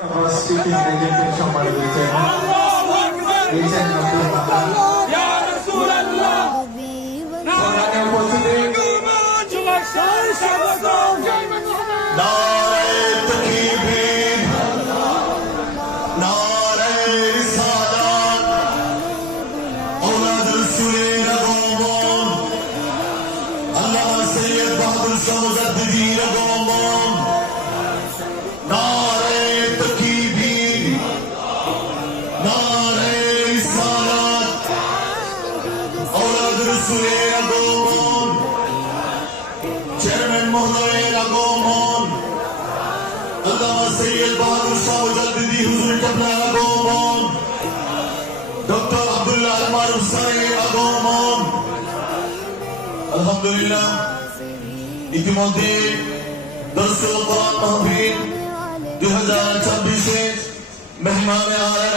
সম্মানিত চেয়ারম্যান মহোদয়ের আগমন, আল্লামা সৈয়দ বাহাদুর শাহ মুজাদ্দিদি হুজুর কেবলার আগমন, ডক্টর আব্দুল্লাহ আল মারুফ স্যারের আগমন। আলহামদুলিল্লাহ, ইতিমধ্যে দরসুল কোরআন মাহফিল 2024 মেহমানে আলা